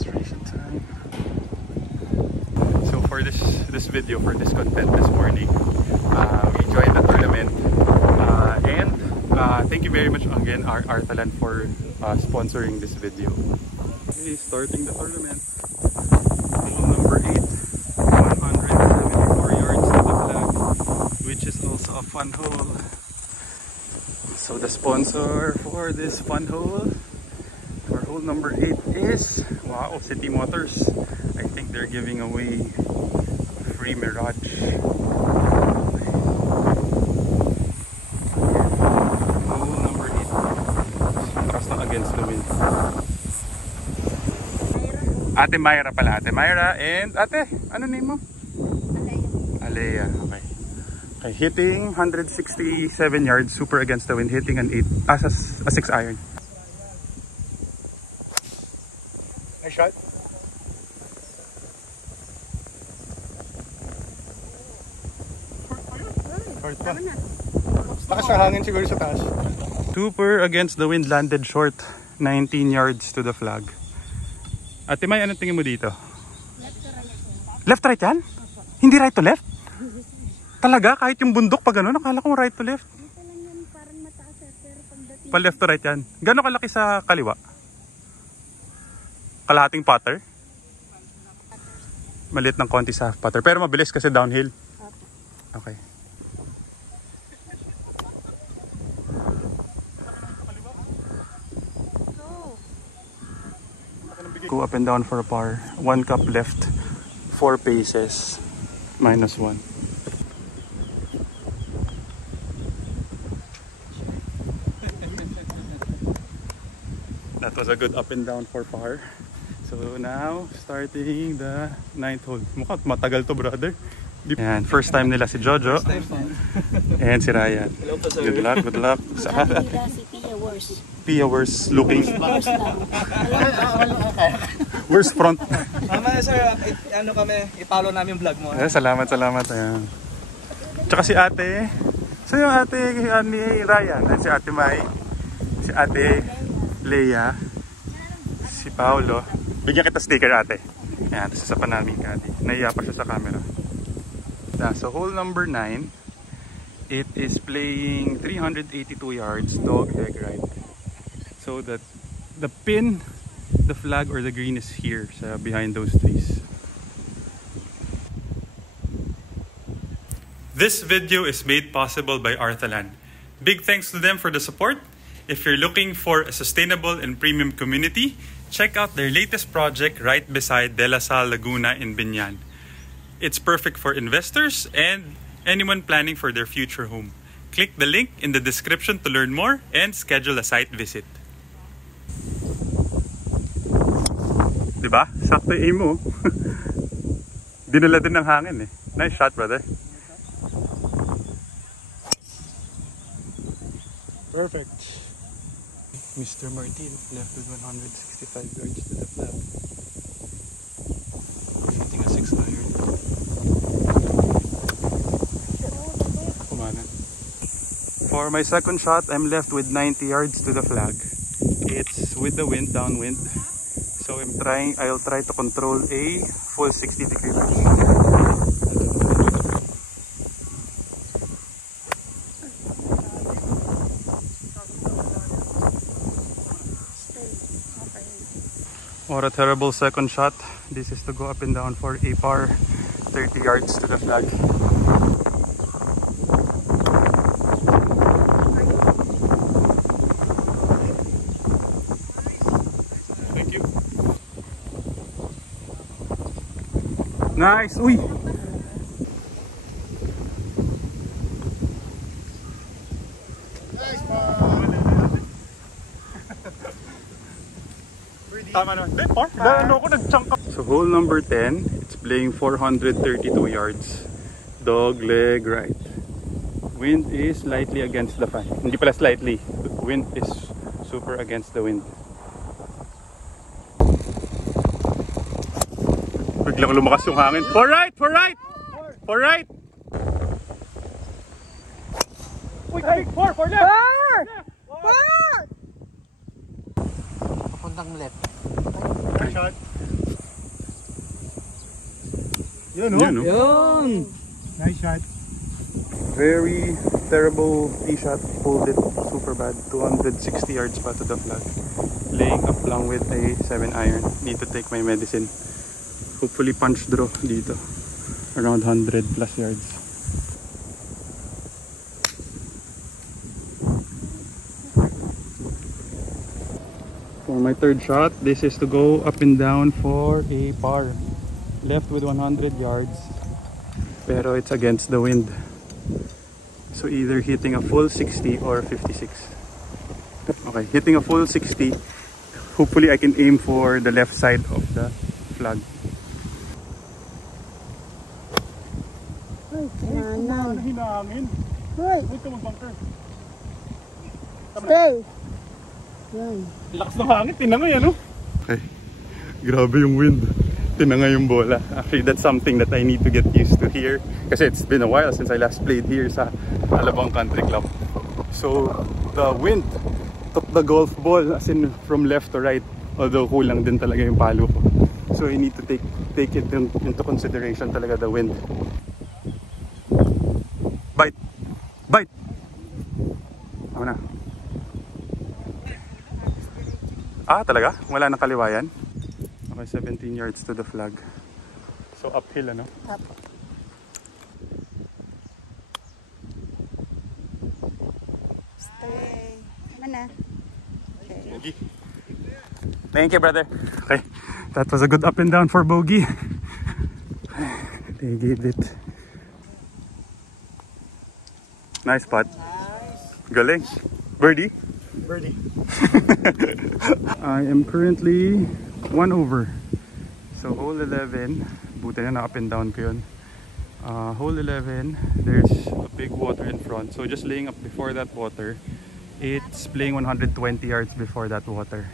Registration time. So for this video, for this content this morning, we joined the tournament, and thank you very much again Arthalan for sponsoring this video. Okay, starting the tournament. Hole number 8, 174 yards to the flag, which is also a fun hole. So the sponsor for this fun hole, for hole number 8 is, wow, City Motors. I think they're giving away a free Mirage. Hole number 8. Trust na against the wind. Ate Myra pala, Ate Myra, and Ate, ano name mo? Alea. Okay. Okay, hitting 167 yards, super against the wind, hitting an 6 iron. Nice shot. Lakas ng hangin siguro sa taas. Super against the wind, landed short, 19 yards to the flag. Ate May, anong tingin mo dito? Left to right yan? Hindi right to left? Talaga? Kahit yung bundok pa gano'n, nakala ko right to left. Dito lang yan, parang mataas pero pagdating... Pa left to right yan. Gano'n kalaki sa kaliwa? Kalahating putter? Maliit ng konti sa putter. Pero mabilis kasi downhill. Okay. Go up and down for a par. 1 cup left. 4 paces. -1. That was a good up and down for par. So now, starting the 9th hole. Mukhang matagal to, brother. Yan, first time nila si Jojo. And si Ryan. Good luck, good luck. Saka Si Pia worse. Pia worse looking. Worse lang. Worst front. Mama sir, ano kami, i-follow namin vlog mo. Salamat, salamat. Ayan. Tsaka si ate. So yung ate ni Ryan. Si ate May. Si ate Leia. Si Paolo. Bigyan kita sticker ate. Ayan, tapos isa pa namin kadi. Naiya pa siya sa camera. So hole number 9. It is playing 382 yards, dog leg right. So that the pin, the flag or the green is here, so behind those trees. This video is made possible by Arthalan. Big thanks to them for the support. If you're looking for a sustainable and premium community, check out their latest project right beside De La Salle Laguna in Binyan. It's perfect for investors and anyone planning for their future home. Click the link in the description to learn more and schedule a site visit. Diba? Sakto yung aim mo. Dinala din ng hangin eh. Nice shot, brother. Perfect. Mr. Martin left with 165 yards to the flag. Shooting a 6 iron. Kumana. For my second shot, I'm left with 90 yards to the flag. It's with the wind, downwind. So I'll try to control a full 60-degree right. What a terrible second shot. This is to go up and down for a par, 30 yards to the flag. Thank you. Nice! Uy! Tama naman. So hole number 10, it's playing 432 yards. Dog leg right. Wind is slightly against the fan. Hindi pala slightly. Wind is super against the wind. Biglang lumakas yung hangin. For right! For right! For right! Uy! For left! Papuntang left. Alright. Shot. Yun, Yun, no? Yun! Nice shot. Very terrible tee shot. Pulled it super bad. 260 yards pa to the flag. Laying up lang with a 7 iron. Need to take my medicine. Hopefully punch draw dito. Around 100 plus yards. For my third shot, this is to go up and down for a par. Left with 100 yards. Pero it's against the wind. So either hitting a full 60 or 56. Okay, hitting a full 60. Hopefully I can aim for the left side of the flag. Uy, kinanan. Hinangin. Uy, Huwag ka mag-bunker. stay. Yan. Lakas ng hangin. Tinangay ano? Okay, grabe yung wind. Tinangay yung bola. Actually, that's something that I need to get used to here. Kasi it's been a while since I last played here sa Alabang Country Club. So, the wind took the golf ball as in from left to right. Although kulang din talaga yung palo ko. So, I need to take it into consideration talaga the wind. Bite! Bite! Ako na. Ah, talaga? Wala nang kaliwayan? Okay, 17 yards to the flag. So uphill, ano? Up. Stay. Mana? Okay. Bogey. Thank you, brother. Okay, that was a good up and down for bogey. They gave it. Nice putt. Galing. Birdie. Birdie. I am currently 1 over. So hole 11, buti na up and down ko yun. Hole 11, there's a big water in front. So just laying up before that water. It's playing 120 yards before that water.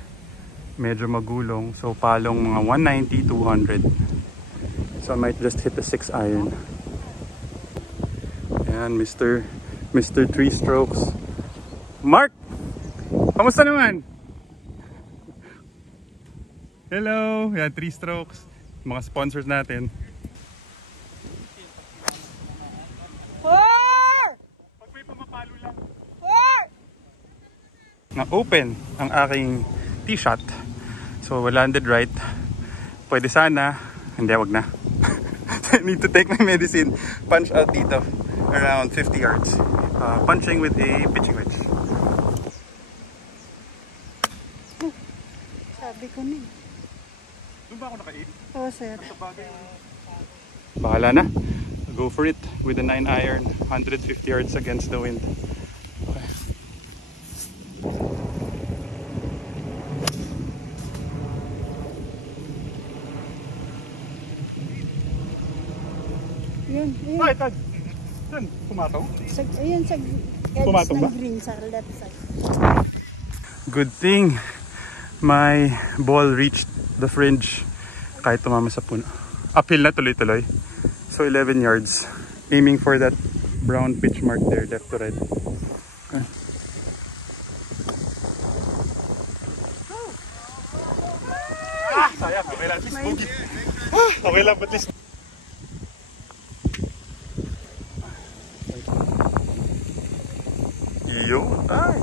Medyo magulong. So palong mga 190, 200. So I might just hit the 6 iron. Ayan, Mr. 3 strokes. Mark! Kamusta naman? Hello! Yan, 3 strokes. Mga sponsors natin. Pag may pumapalo lang. Na-open ang aking tee shot. So, landed right. Pwede sana. Hindi, wag na. I need to take my medicine. Punch out dito. Around 50 yards. Punching with a pitching wedge. Sabi ko na. Doon ba ako naka-8? Oo, sir. Bahala na. Go for it with a 9 iron. 150 yards against the wind. Okay. Yun, yun. Ay, Tad! Saan? Pumataw? Ayun, sa edge Pumatong ba? ng green sa left side. Good thing my ball reached the fringe kahit tumama sa puno. Uphill na tuloy-tuloy. So 11 yards. Aiming for that brown pitch mark there, left to right. Okay. Ah! Sayang. Okay lang. At least bogey. Okay lang, but at least. Yo! Ay!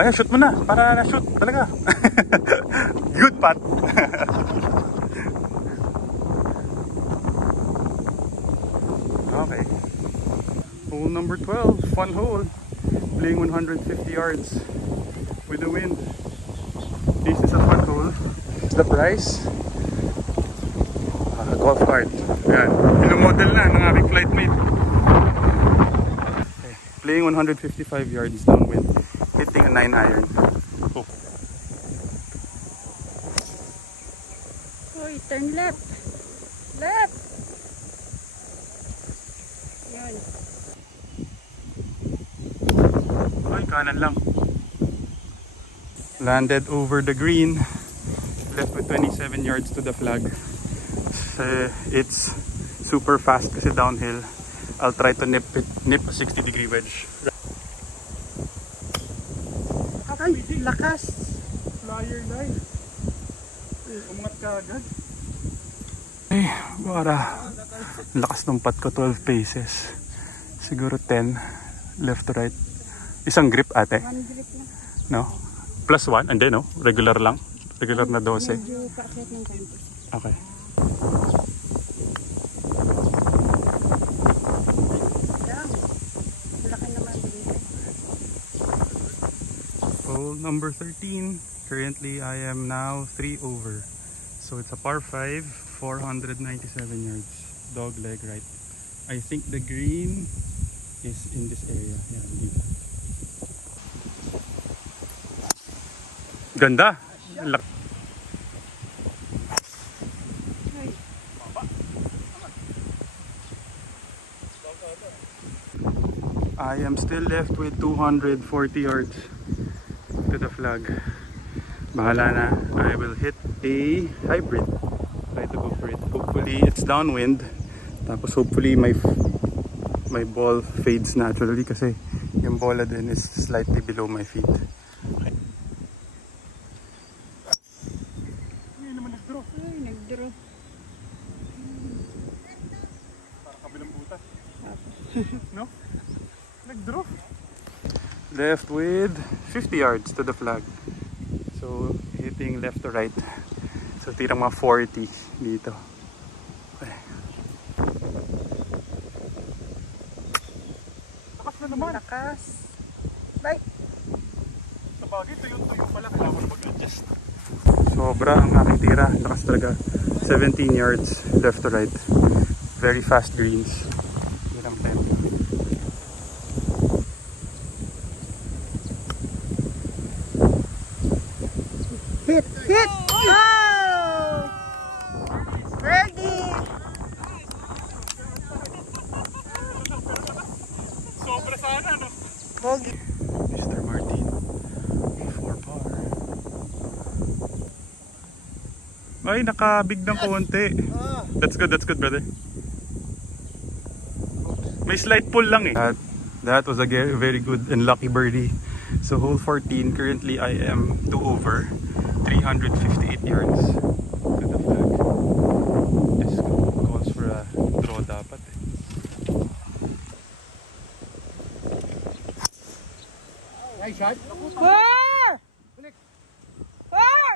Ayan, shoot mo na. Para na-shoot talaga. Good putt. Okay. Hole number 12. Fun hole. Playing 150 yards with the wind. This is a fun hole. The price? Golf cart. Ayan. Inomodel na ng aking flight mate. Okay. Playing 155 yards downwind. Hitting a 9 iron. Oh. Uy, turn left. Left. Yun. Ay, kanan lang. Landed over the green. Left with 27 yards to the flag. It's super fast kasi downhill. I'll try to nip a 60-degree wedge. Ay, lakas. Flyer life. Umangat ka agad. Eh, para lakas ng putt ko, 12 paces. Siguro 10 left to right. Isang grip ate, One grip lang. no? Plus 1, and then no? Regular lang. Regular na 12. Medyo paakit ng konti. Okay. Lang. Malaki naman din. Hole number 13. Currently, I am now 3 over. So it's a par 5, 497 yards. Dog leg right. I think the green is in this area. Yeah, dito. Ganda! I am still left with 240 yards to the flag. Bahala na. I will hit a hybrid. Try to go for it. Hopefully it's downwind. Tapos hopefully my ball fades naturally kasi yung bola din is slightly below my feet. Okay. Hindi naman nag-draw. Ay, nag-draw. Para kabilang butas. No? Nag-draw. Left with 50 yards to the flag. So hitting left to right. So tirang mga 40 dito. Okay. Lakas na naman. Lakas. Bye. Sa bagay, tuyo-tuyo pala. Kailangan ko na mag-adjust. Sobra ang aking tira. Lakas talaga. 17 yards left to right. Very fast greens. Hirang tempo. Hit! Hit! Oh! Birdie! Sobra sana, no? Bogey. Mr. Martin. 4 par. Ay, nakabig ng konti. That's good brother. May slight pull lang eh. That was a very good and lucky birdie. So hole 14, currently I am 2 over, 358 yards to the flag. This calls for a draw dapat eh. Nice shot. Four! Four!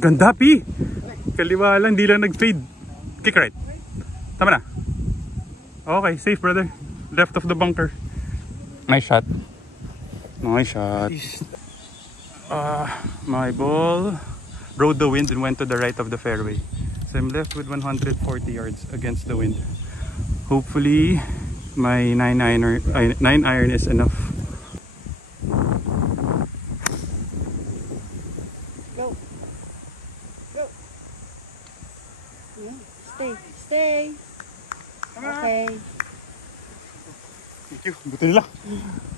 Ganda Pi! Kaliwa lang, di lang nag-fade. Kick right. Tama na. Okay, safe brother. Left of the bunker. Nice shot. Nice shot. My ball rode the wind and went to the right of the fairway. So I'm left with 140 yards against the wind. Hopefully my 9 iron is enough. Go. Go. Yeah. Stay. Stay. Okay. Thank you. Buti nila.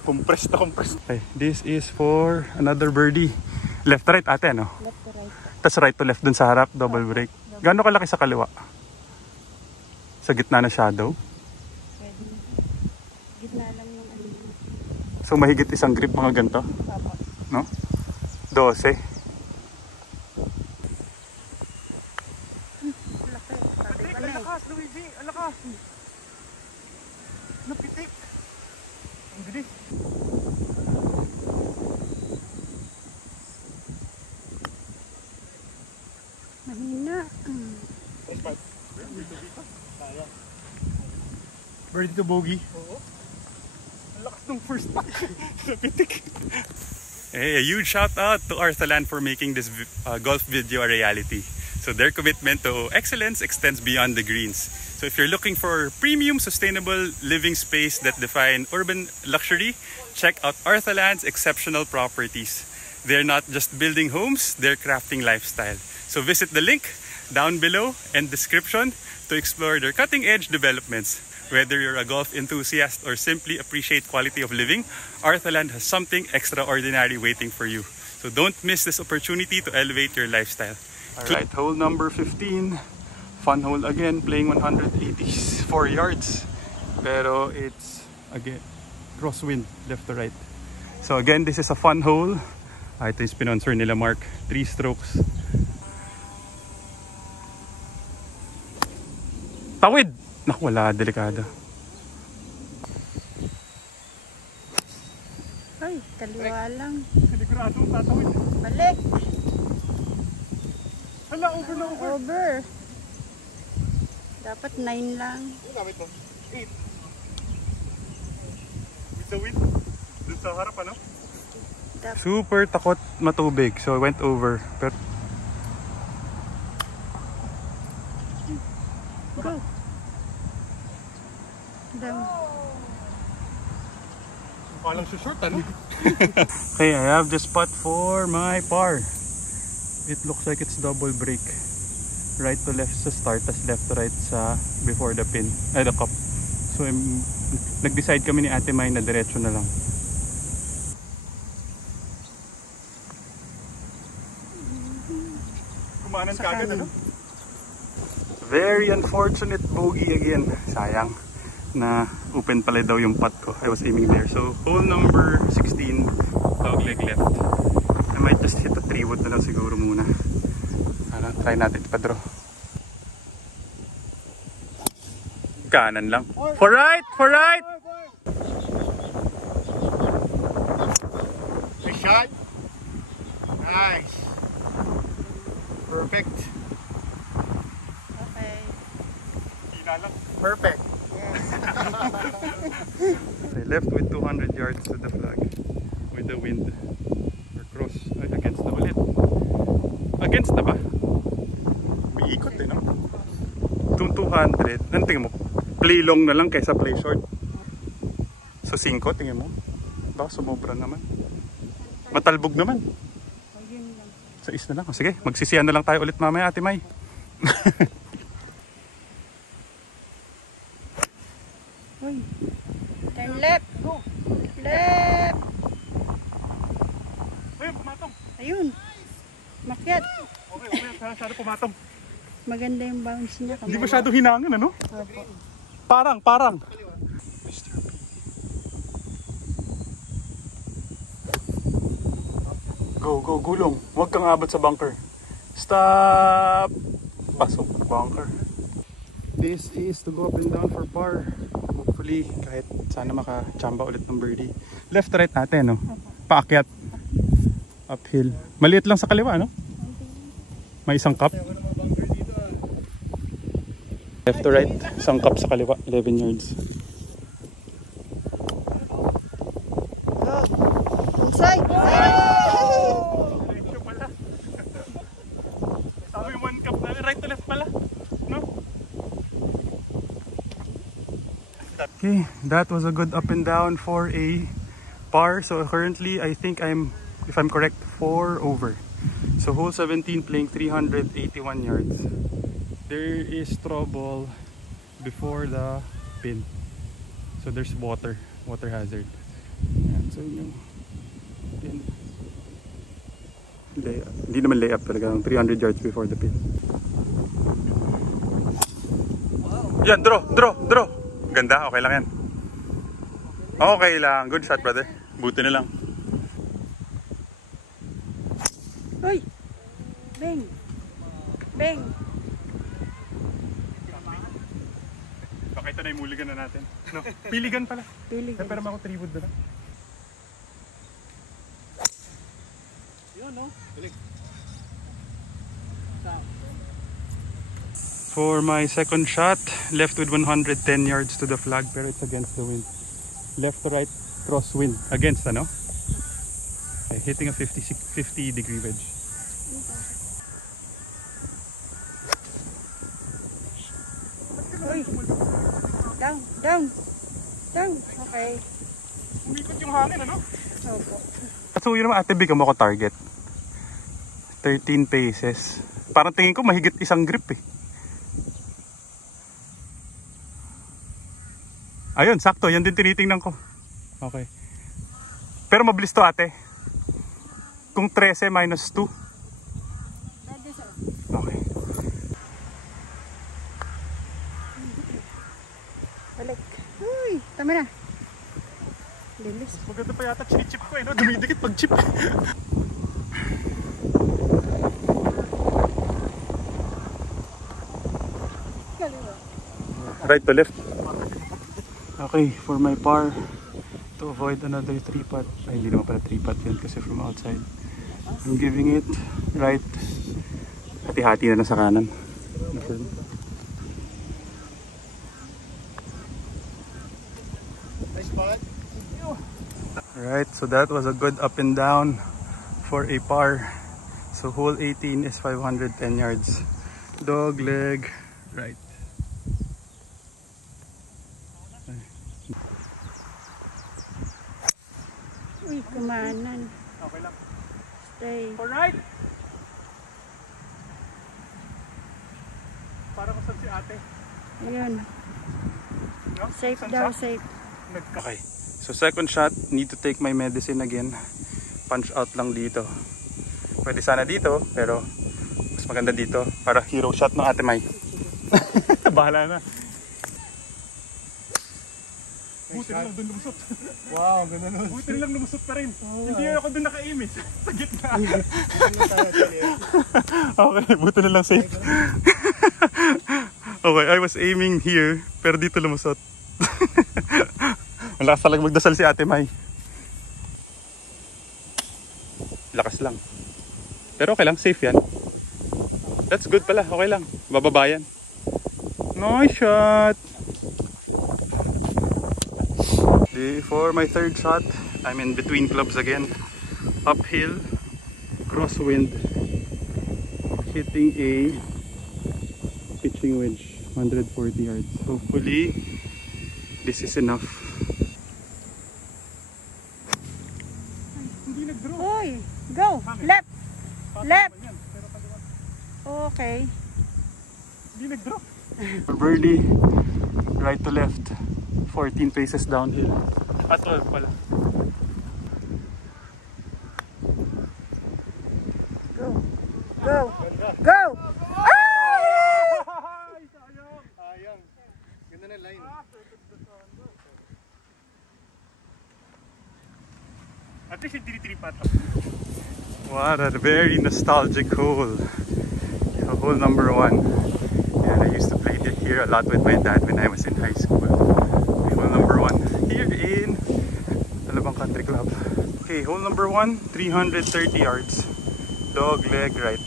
Compressed na compressed. Okay, this is for another birdie. Left to right ate, no? Left to right. Tapos right to left dun sa harap, double break. Gaano kalaki sa kaliwa? Sa gitna na shadow? Pwede. Gitna lang yung ano. So mahigit isang grip mga ganito, Papa. no? 12. Laki. Sabi ko na eh. Alakas, Luigi. Alakas. Napitik. Ang bilis. Mahina. Birdie to bogey. Oo. Ang lakas ng first putt. Napitik. Hey, a huge shout out to Arthaland for making this golf video a reality. So their commitment to excellence extends beyond the greens. So if you're looking for premium, sustainable living space that define urban luxury, check out Arthaland's exceptional properties. They're not just building homes, they're crafting lifestyle. So visit the link down below and description to explore their cutting-edge developments. Whether you're a golf enthusiast or simply appreciate quality of living, Arthaland has something extraordinary waiting for you. So don't miss this opportunity to elevate your lifestyle. Alright, hole number 15. Fun hole again, playing 184 yards. Pero it's Again, crosswind, left to right. So again, this is a fun hole. Ito yung sponsor nila, Mark. 3 strokes. Tawid! Naku, wala. Delikado. Ay, kaliwa lang. Sigurado tatawid. Balik. Hala, over na over. Over. Dapat 9 lang. Ano gamit mo? 8. With the wind. Dun sa harap, ano? Super takot matubig. So I went over. Pero Go. Down. Mukha lang siya short, ano? okay, I have the spot for my par. It looks like it's double break. Right to left sa start, tas left to right sa before the pin, the cup. So nag-decide kami ni Ate May na diretso na lang. Kumanan ka agad, ano? Very unfortunate bogey again. Sayang na open pala daw yung putt ko. I was aiming there. So hole number 16, dogleg left. I might just hit a 3-wood na lang siguro muna. Try natin ipadraw. Kanan lang. For right! For right! Nice shot. Nice. Perfect. Okay. Perfect. I left with 200 yards to the flag with the wind or cross against the ulit. Against na ba? May ikot eh, no? 200. Anong tingin mo? Play long na lang kaysa play short. So 5 tingin mo? Baka sumobra naman. Matalbog naman. O, yun lang. Sa is na lang. Sige, magsisiyan na lang tayo ulit mamaya, Ate May. Uy. Turn left. Go. Left. Ayun, pumatong. Ayun. Makyat. Okay, masyado pumatong. Maganda yung bounce niya. Hindi masyado hinangan, ano? Opo. Parang. Go, gulong. Huwag kang abot sa bunker. Stop! Pasok ng bunker. This is to go up and down for par. Hopefully, kahit sana makachamba ulit ng birdie. Left to right natin, no? Paakyat. Uphill. Maliit lang sa kaliwa, no? May isang cup. Left to right, isang cup sa kaliwa, 11 yards. Go. Inside. Diretso pala. Sabi yung 1 cup na, right to left pala. No? Okay, that was a good up and down for a par. So currently, I think if I'm correct, 4 over. So hole 17 playing 381 yards. There is trouble before the pin. So there's water hazard. Yan, so yung pin. Hindi naman layup talaga, 300 yards before the pin. Yan, draw. Ganda, okay lang yan. Okay lang, good shot brother. Buti na lang. Uy. Bang. Bang. Pakita na yung muligan na natin. No, piligan pala. Piligan. Pero ako 3-wood na lang. Yun, no? Balik. For my second shot, left with 110 yards to the flag pero it's against the wind. Left to right crosswind. Against, ano? Hitting a 50 degree wedge. Uy. Down. Okay. Umikot yung hangin, ano? Opo. So yun naman, Ate, bigyan mo ako target. 13 paces. Parang tingin ko mahigit isang grip eh. Ayun, sakto. Yan din tinitingnan ko. Okay. Pero mabilis to, Ate. Kung 13 minus 2. Okay. Balik. Uy. Tama na. Bilis. Maganda pa yata chip ko eh, no? Dumidikit pag chip. Right to left. Okay, for my par, to avoid another 3-putt. Ay, hindi naman pala 3-putt yun kasi from outside. I'm giving it right. Hati-hati na lang sa kanan. Alright, so that was a good up and down for a par. So hole 18 is 510 yards. Dog leg, right. Uy, kumanan. Okay lang. Stay. Alright! Para ko si ate. Ayun. No? Safe Saan daw, siya? safe. Okay. So second shot, need to take my medicine again. Punch out lang dito. Pwede sana dito, pero mas maganda dito. Para hero shot ng Ate Mai. Bahala na. Buti na lang doon lumusot. Wow, ganda nun. Buti na lang lumusot pa rin. Hindi ako doon naka-aimit. Sa gitna. Okay, buti na lang safe. Okay, I was aiming here, pero dito lumusot. Malakas talaga magdasal si Ate Mai. Lakas lang. Pero okay lang, safe yan. That's good pala, okay lang. Bababa yan. Nice shot! For my third shot, I'm in between clubs again. Uphill, crosswind, hitting a pitching wedge, 140 yards. Hopefully, this is enough. Uy, go! Left! Left! Okay. Hindi nag-drop. Birdie, right to left. 14 paces downhill. At 12 pala. Go! Go! Go! Sayang. Ganda na line. At least hindi tinitripat. What a very nostalgic hole. Hole number 1. And I used to play here a lot with my dad when I was in high school. Hole number 1 here in Alabang Country Club. Okay, hole number 1, 330 yards. Dog leg right.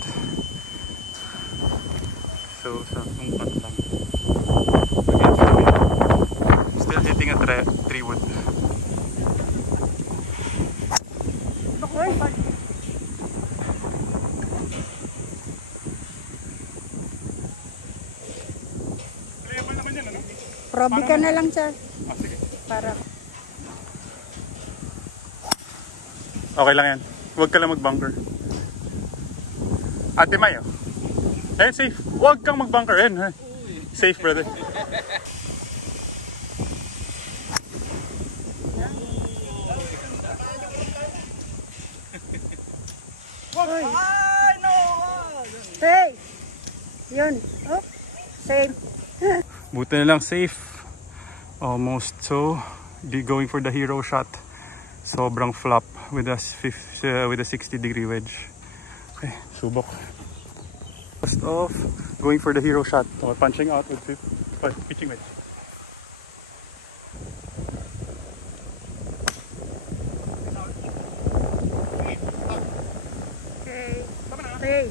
So, saktong cut lang. Against the wind. Still hitting a 3-wood. Probi ka na lang, Char. Ah, sige. Para. Okay lang yan. Huwag ka lang mag-bunker. Ate Mai, oh. Eh, safe. Huwag kang mag-bunker yan, ha? Safe, brother. Uy. Hey! Yun. Oh, same. Buti na lang safe. Almost. So, going for the hero shot. Sobrang flop with a 60-degree wedge. Okay, subok. First off, going for the hero shot. Punching out with pitching wedge. Hey.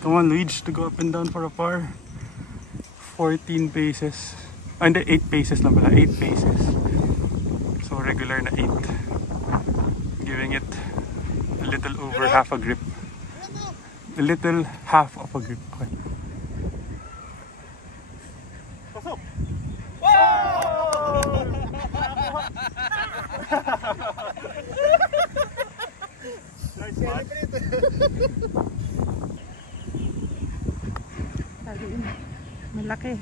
Come on, Luigi, to go up and down for a par. 14 paces. Hindi, 8 paces lang pala. 8 paces. So, regular na 8. Giving it a little over half a grip. A little half of a grip. Okay. Pasok! Nice spot. Malaki.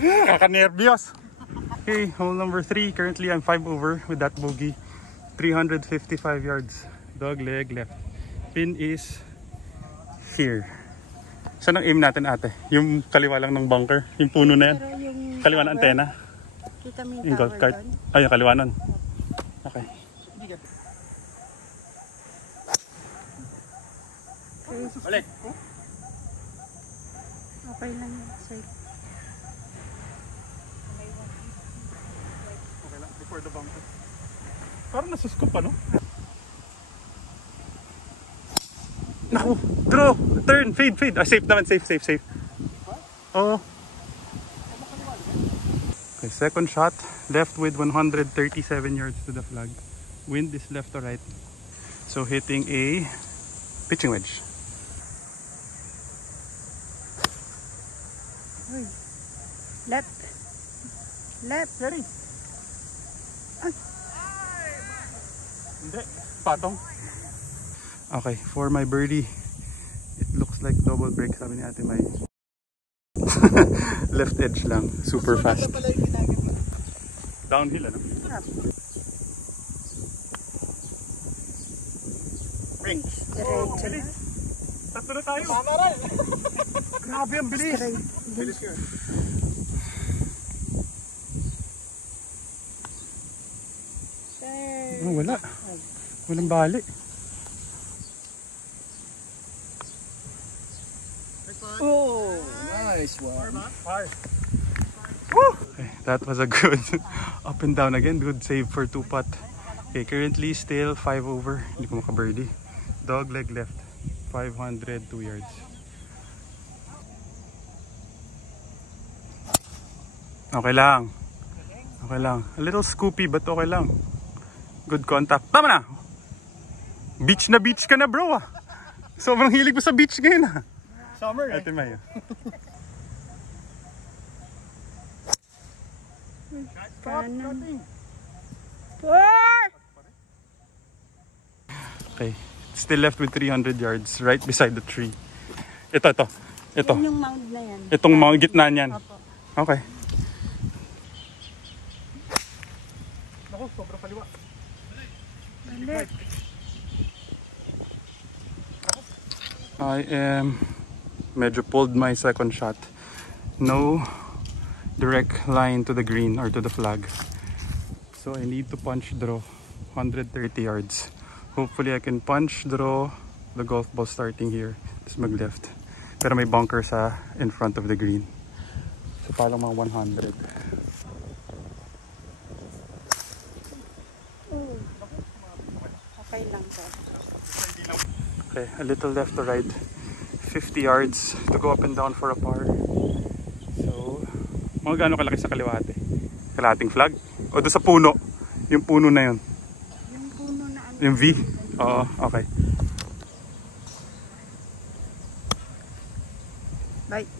Kaka-nervyos. Okay, hole number 3. Currently, I'm 5 over with that bogey. 355 yards. Dog leg left. Pin is here. Saan ang aim natin ate? Yung kaliwa lang ng bunker? Yung puno na yan? Pero yung Kaliwa ng antena? kita mo Yung yung golf tower cart? doon. Ay, yung kaliwa nun. Okay. Balik. Okay lang yun. Safe. Okay lang, before the bunker. Parang nasuskop ano? Naku, draw, turn, fade, fade. Ah, safe naman, safe, safe, safe. Oo. Okay, second shot. Left with 137 yards to the flag. Wind is left to right. So hitting a pitching wedge. Left. Left. Ready? Hindi, patong. Okay, for my birdie, it looks like double break sabi ni Ate May. Left edge lang, super fast. Downhill ano? Break. Diretso. Bilis. Tatlo na tayo. Grabe ang bilis. Straight. Bilis ka. Sir. Oh, wala. Walang bali. Oh, nice one. Okay, that was a good up and down again. Good save for 2-putt. Okay, currently still 5 over. Hindi ko makabirdie. Dog leg left. 502 yards. Okay lang. Okay lang. A little scoopy but okay lang. Good contact. Tama na! Beach ka na bro ah. Sobrang hilig mo sa beach ngayon ah. Summer eh. Ate May. Paano? Four! Okay. Still left with 300 yards right beside the tree. Ito. Yan yung mound na yan. Itong mga gitna niyan. Opo. Okay. Ako, sobrang kaliwa. Balik. I am medyo pulled my second shot. No direct line to the green or to the flag. So I need to punch draw 130 yards. Hopefully I can punch draw the golf ball starting here. Tapos mag-left. Pero may bunker sa in front of the green. So parang mga 100. Okay lang to. Okay, a little left to right. 50 yards to go up and down for a par. So, mga gaano kalaki sa kaliwate? Kalahating flag? O doon sa puno? Yung puno na yun? Yung puno na ano. Yung V? Oo, okay. Bye.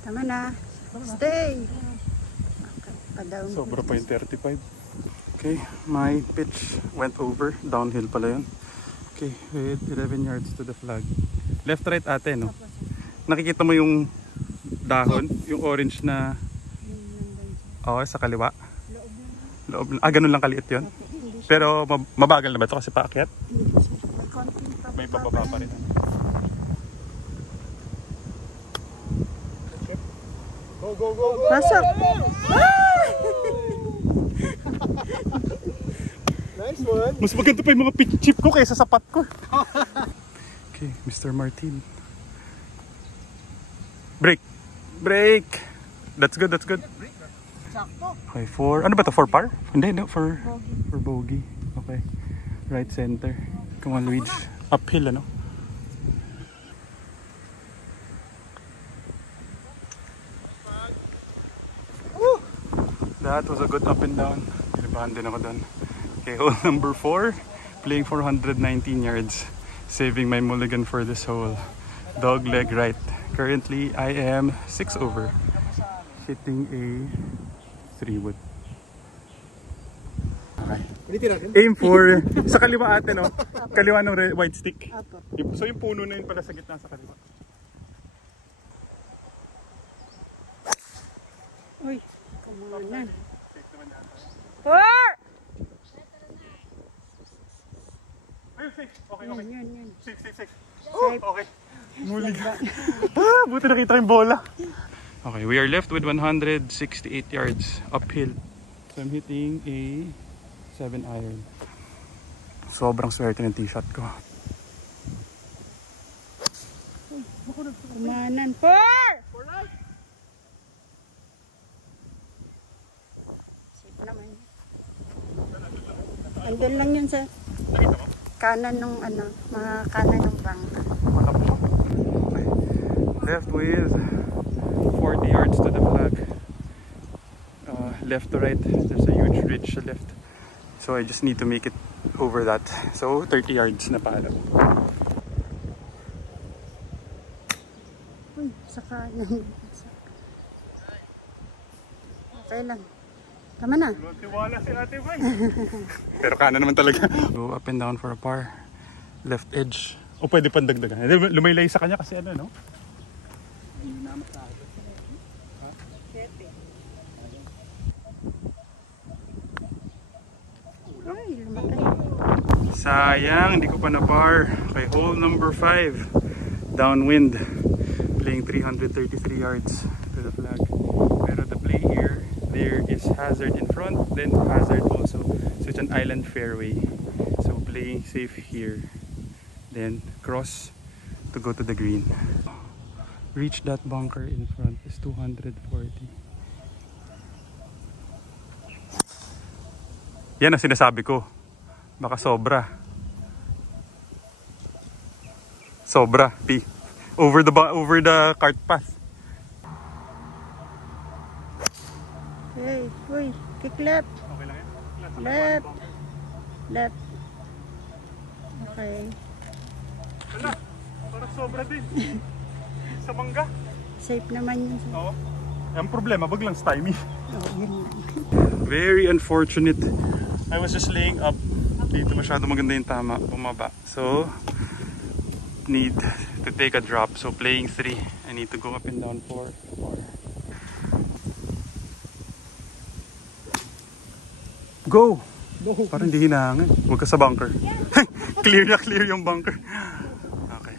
Tama na. Stay. Okay, pa-down. Sobra pa yung 35. Okay, my pitch went over. Downhill pala yun. Okay, with 11 yards to the flag. Left right ate, no? Nakikita mo yung dahon? Yung orange na... Oo, sa kaliwa. Loob lang. Ah, ganun lang kaliit yun? Pero mabagal na ba ito kasi paakyat? May konting pa. May bababa pa rin. Go, go, go, go! Pasok! Nice one! Mas maganda pa yung mga pitch chip ko kaysa sapat ko. Okay, Mr. Martin. Break! Break! That's good, that's good. Okay, for... Ano ba to? For par? Hindi, no. For bogey. Okay. Right center. Come on, Luigi. Uphill, ano? That was a good up and down. Pinabahan din ako doon. Okay, hole number 4. Playing for 119 yards. Saving my mulligan for this hole. Dog leg right. Currently, I am 6 over. Hitting a 3-wood. Okay. Aim for... Sa kaliwa ate, no? Kaliwa ng white stick. Apo. So yung puno na yun pala sa gitna sa kaliwa. Uy, kamanan. Four! safe. Okay, Yan, okay. yan. Safe, safe, safe. Safe. Okay. Muli ka. Buti nakita yung bola. Okay, we are left with 168 yards uphill. So I'm hitting a 7 iron. Sobrang swerte ng tee shot ko. Kumanan. 4! Safe naman. Andun lang yun sa kanan ng ano, mga kanan ng bangka. Okay. Left with 40 yards to the flag. Left to right, there's a huge ridge to left. So I just need to make it over that. So 30 yards na pala. Uy, sa kanan. Okay lang. Tama na. Tiwala si Ate May. Pero kanan naman talaga. Go up and down for a par. Left edge. O pwede pang dagdagan. Lumaylay sa kanya kasi ano, no? Uy, lumaki. Sayang, hindi ko pa na par. Okay, hole number 5. Downwind. Playing 333 yards to the flag. Pero the play here, there is hazard in front, then hazard also. So it's an island fairway. So playing safe here. Then cross to go to the green. Reach that bunker in front is 240. Yan ang sinasabi ko. Baka sobra. Sobra, P. Over the cart path. Hey, uy, kick left. Okay lang yan. Left. Left. Okay. Wala. Parang sobra din. Sa mangga. Safe naman yun. Oo. Ang problema, wag lang stymie. Oh, yun lang. Very unfortunate. I was just laying up. Dito masyado maganda yung tama. Bumaba. So, need to take a drop. So, playing 3. I need to go up and down 4. Go! Parang hindi hinahangin. Huwag ka sa bunker. Clear na clear yung bunker. Okay.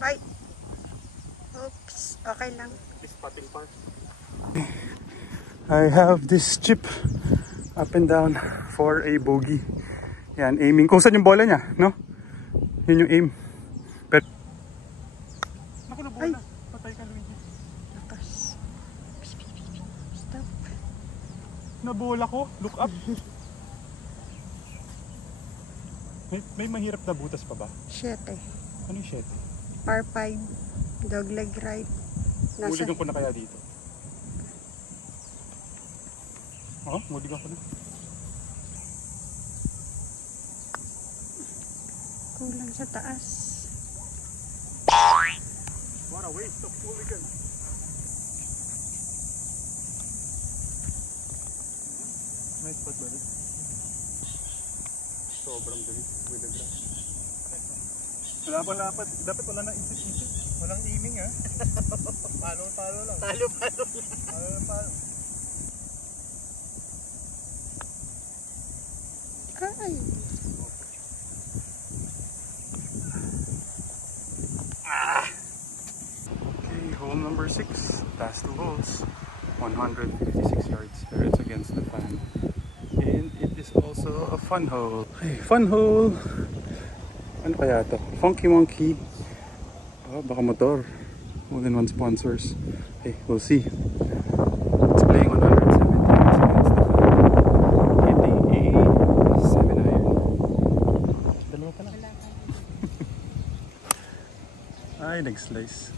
Bye. Oops. Okay lang. I have this chip up and down for a bogey. Yan, aiming. Kung saan yung bola niya, no? Yun yung aim. Pero... Ako na bola. Patay ka, Luigi. Lakas. Stop. Nabola ko. Look up. May mahirap na butas pa ba? 7. Ano yung 7? Par 5. Dogleg right. Muligan ko na kaya dito. Oo, muligan ko na. Kulang sa taas. What a waste of muligan. Nice spot ba rin? Sobrang bilis with the grass. Laban-lapat. Dapat wala na isip-isip. Walang aiming ha. Palo-palo lang. Talo-palo lang. Palo-palo. Ay. Okay, hole number 6. Past 2 holes. 156 yards. Pero it's against the fan. And it is also a fun hole. Okay, fun hole. Ano kaya to? Funky Monkey. Oh, baka motor. More than one sponsors. Okay, we'll see. It's playing 170 yards against the fan. Hitting a 7 iron. Dalawa pa lang. Ay, nag-slice.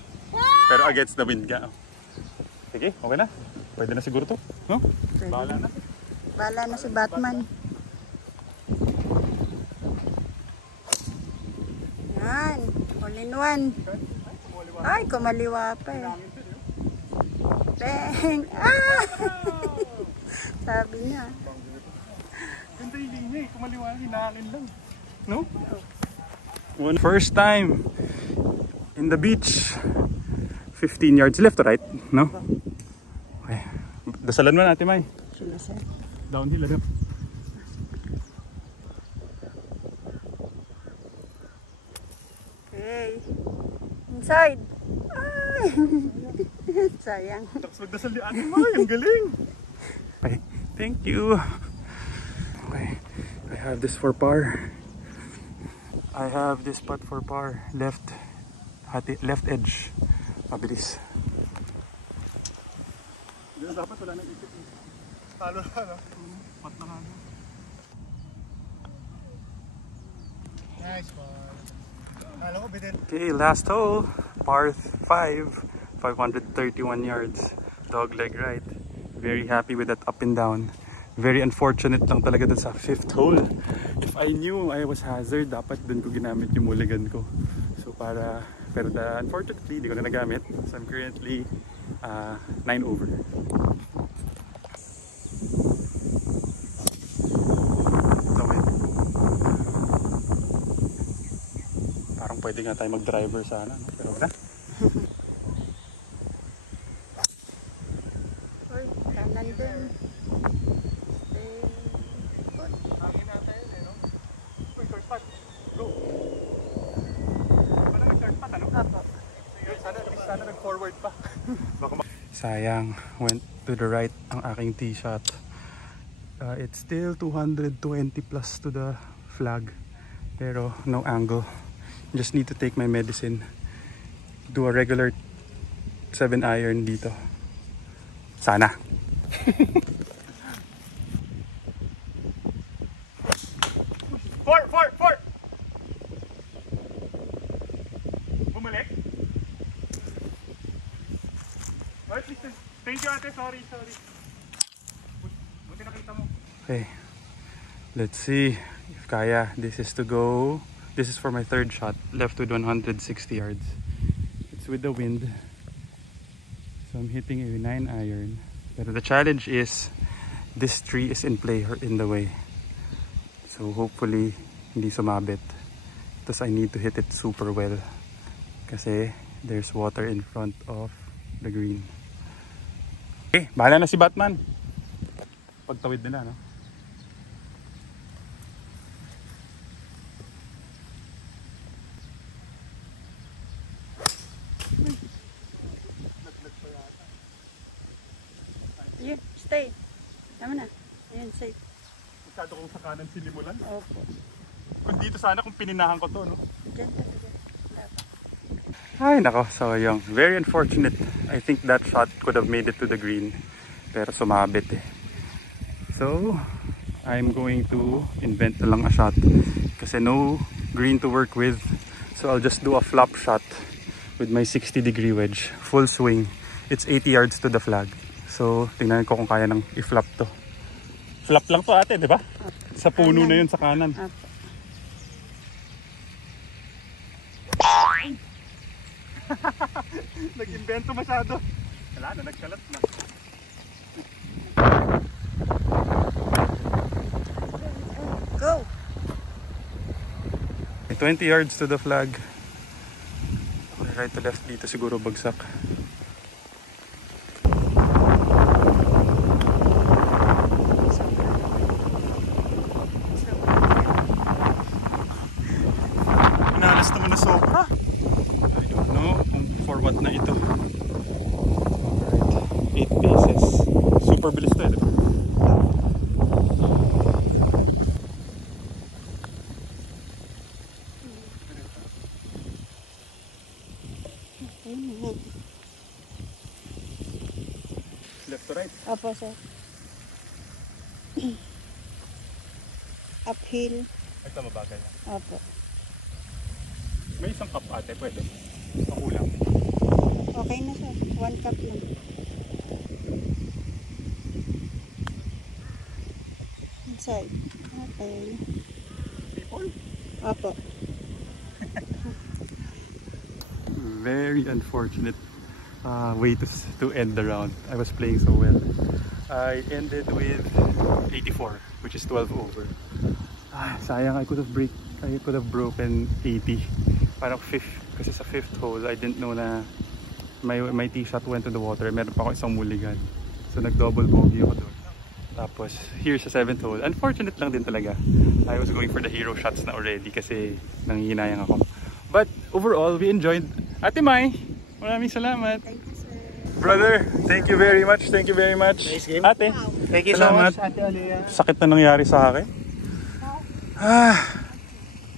Pero against the wind ka. Sige, okay na. Pwede na siguro to. No? Bahala na. Bala na si Batman. Yan. All in one. Ay, kumaliwa pa eh. Bang! Ah! Sabi niya. Ganda yung linya eh. Kumaliwa, hinahangin lang. No? First time in the beach. 15 yards left to right. No? Okay. Dasalan mo natin, May. Sino, sir? Downhill, ano? Okay. Inside. Ay! Sayang. Tapos magdasal ni Ate May, ang galing! Okay, thank you! Okay, I have this for par. I have this putt for par. Left edge. Mabilis. Dapat wala nang isip. Talo na, no? Putt na nga. Nice one. Kala ko bitin. Okay, last hole. Par 5. 531 yards. Dog leg right. Very happy with that up and down. Very unfortunate lang talaga dun sa 5th hole. If I knew I was hazard, dapat dun ko ginamit yung mulligan ko. So pero unfortunately, di ko na nagamit. So I'm currently 9 over. Parang pwede nga tayo mag-driver sana, no? Pero wala. Uy, kanan din. Hangin natin eh, no? Uy, short putt. Go. Wala nang short putt, ano? Apo. Sana nag-forward pa. Sayang, went to the right ang aking tee shot. It's still 220 plus to the flag. Pero no angle. Just need to take my medicine. Do a regular 7 iron dito. Sana. Four! Bumalik? Alright, listen. Thank you, ate. Sorry. Buti nakita mo. Okay. Let's see if kaya. This is for my 3rd shot. Left with 160 yards. It's with the wind. So I'm hitting a 9 iron. But the challenge is this tree is in play or in the way. So hopefully hindi sumabit. Tapos I need to hit it super well. Kasi there's water in front of the green. Okay, bahala na si Batman. Pagtawid nila, no? Yun, stay. Tama na. Ayan, safe. Masyado kong sa kanan silimulan. Opo. Kung dito sana kung pininahan ko to, no? Diyan talaga. Ay nako, so yung very unfortunate. I think that shot could have made it to the green. Pero sumabit eh. So, I'm going to invent na lang a shot. Kasi no green to work with. So I'll just do a flop shot with my 60-degree wedge. Full swing. It's 80 yards to the flag. So, tingnan ko kung kaya nang i-flop to. Flop lang to ate, di ba? Sa puno na yun sa kanan. Apo. Nag-invento masyado. Wala na, nagkalat na. Go! 20 yards to the flag. Right to left dito siguro bagsak. Pinalas naman na sobra. I don't know kung for what na ito. Right, 8 paces. Super bilis to eh, diba? Left to right. Opo, sir. Uphill. Ito mabagal. Opo. May isang cup ate, pwede. Makulang. Okay na, sir. 1 cup lang. Inside. Okay. People? Opo. Very unfortunate way to end the round. I was playing so well. I ended with 84, which is 12 over. Sayang, I could have broken 80. Parang 5th, kasi sa 5th hole, I didn't know na my tee shot went to the water. Meron pa ako isang mulligan. So nag-double bogey ako doon. Tapos here sa 7th hole, unfortunate lang din talaga. I was going for the hero shots na already kasi nanghihinayang ako. But overall, we enjoyed. Ate Mai, maraming salamat. Thank you, sir. Brother, thank you very much. Thank you very much. Nice game. Ate, Thank you salamat. so much, Ate Alea. Sakit na nangyari sa akin.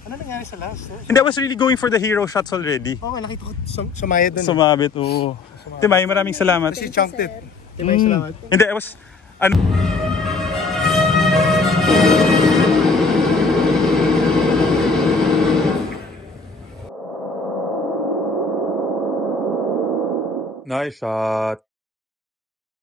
Ano nangyari sa last? Hindi, I was really going for the hero shots already. Okay, nakita ko sumayad dun. Sumabit, oo. Ate Mai, maraming salamat. Si Chunked it. Timay, salamat. Hindi, I was... Ano? Nice shot.